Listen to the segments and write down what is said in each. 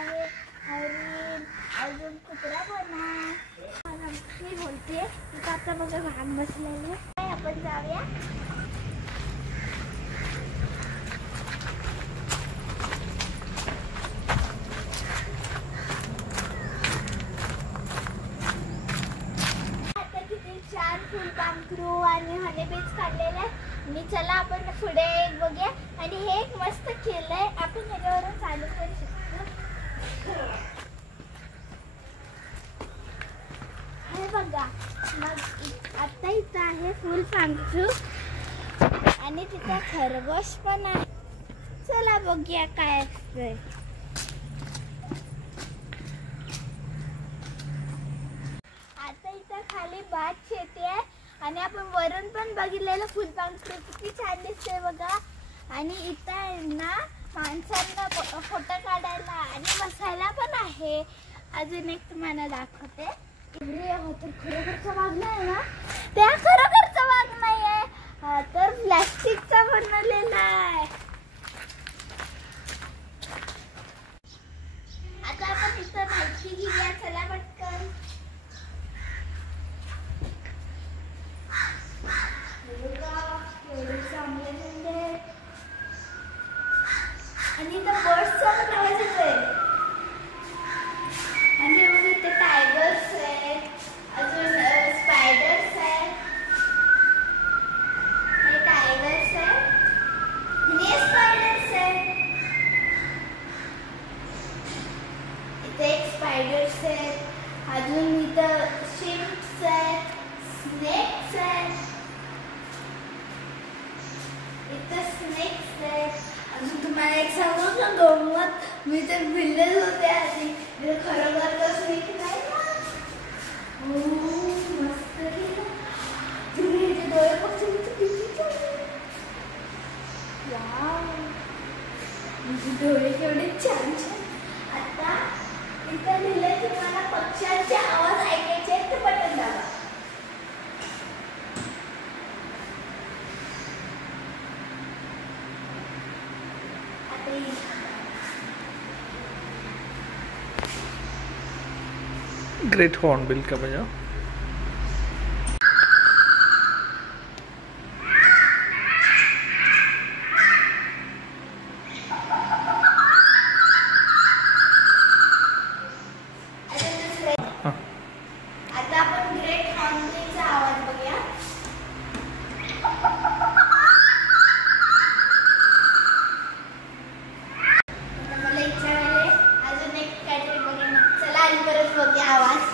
आहे, हरिण, अजून कुत्रा पण आहे. मी बोलते आता बघा वाहन बसलेले. आपण जाऊया. आता किती छान फुलपाखरू आणि हनीबीज काढलेले. मी चला आपण पुढे एक बघूया. आणि हे एक मस्त केलंय, आपण ह्याच्यावरून चालू करू शकतो. हे बघा, मग आता इथं आहे फुलपाखरू आणि तिथं खरगोश पण आहे. चला बघूया काय असतंय. आता इथं खाली भात शेती आहे आणि आपण वरून पण बघितलेलं फुलपाखरू किती छान दिसते बघा. आणि इथं आहे ना माणसांना फोटो काढायला आणि बसायला पण आहे. अजून एक तुम्हाला दाखवते. खरोखरचा वाघ नाही ना, त्या खरोखरचा वाघ नाही आहे, हा तर प्लास्टिकचा बनवलेला आहे. आता आपण इथं माहिती घेऊया. चला पटकन. आणि इथं बर्ड्सचा पण आवाज येतोय. आणि मग इथे टायगर्स आहेत, अजून स्पायडर्स आहेत. हे टायगर्स आहेत, हे स्पायडर्स आहेत. इथे एक स्पायडर्स आहेत, अजून इथं शिम्प्स आहेत, स्नेक्स आहेत. इथं स्नेक्स आहेत. अजून तुम्हाला एक सांगू का गंमत, मी तर भिल्लच होते आधी. खरोखर कसं नाही ना. मस्त केलं तुम्ही. याचे डोळे बघून डोळे केवढे छान छान. आता इथं लिहिलंय तुम्हाला पक्ष्यांचे आवाज ऐकायचे आहेत, ते बटन दाबा. ग्रेट हॉर्नबिल का बजा. आता आपण ग्रेट हॉर्नबिलचा आवाज बघूया. मला इच्छा झाली अजून एक काहीतरी बघूया. चला आणि परत बघूया आवाज.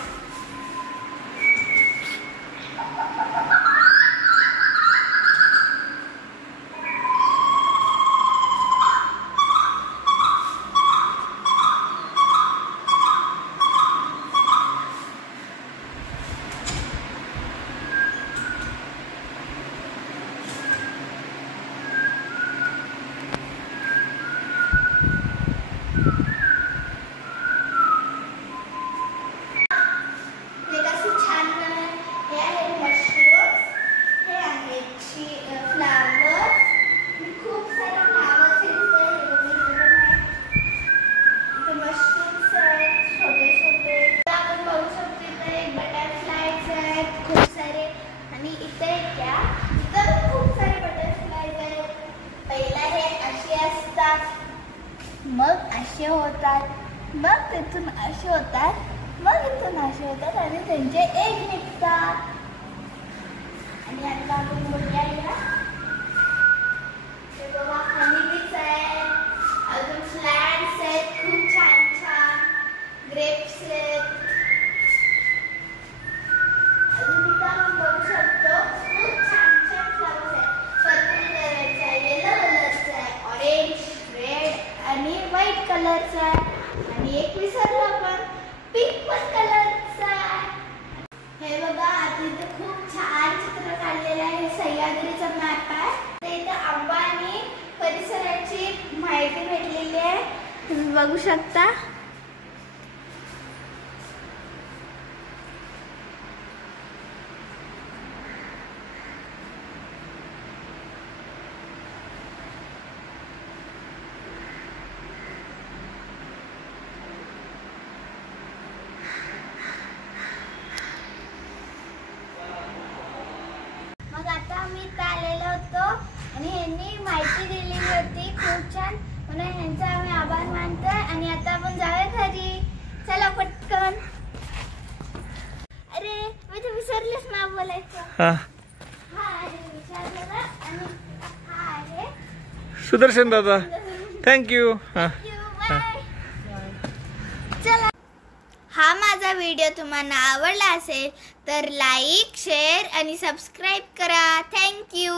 मग असे होतात, मग तिथून असे होतात, मग इथून असे होतात आणि त्यांचे एग निघतात. आणि आता आपण बघूया हे बघा हनीबीज आहेत, अजून प्लांट्स आहेत, खूप छान छान ग्रेप्स आहेत. अजून इथं आपण बघू शकतो खूप छान छान फ्लावर्स आहेत. पर्पल कलरचा आहे, येलो कलरचा आहे, ऑरेंज, रेड आणि व्हाईट कलरचा आहे. आणि एक विसरलो आपण, पिंक कलरचा आहे. हे बघा आता इथे खूप छान चित्र काढलेलं आहे. हे सह्याद्रीचा मॅप आहे. ते इथे आंबा आणि परिसराची माहिती भेटलेली आहे, तुम्ही बघू शकता. हां हा आहे विशाल दादा आणि हा आहे सुदर्शन दादा. थँक्यू. हां बाय. चला, हा माझा व्हिडिओ तुम्हाला आवडला असेल तर लाईक, शेअर आणि सबस्क्राईब करा. थँक्यू.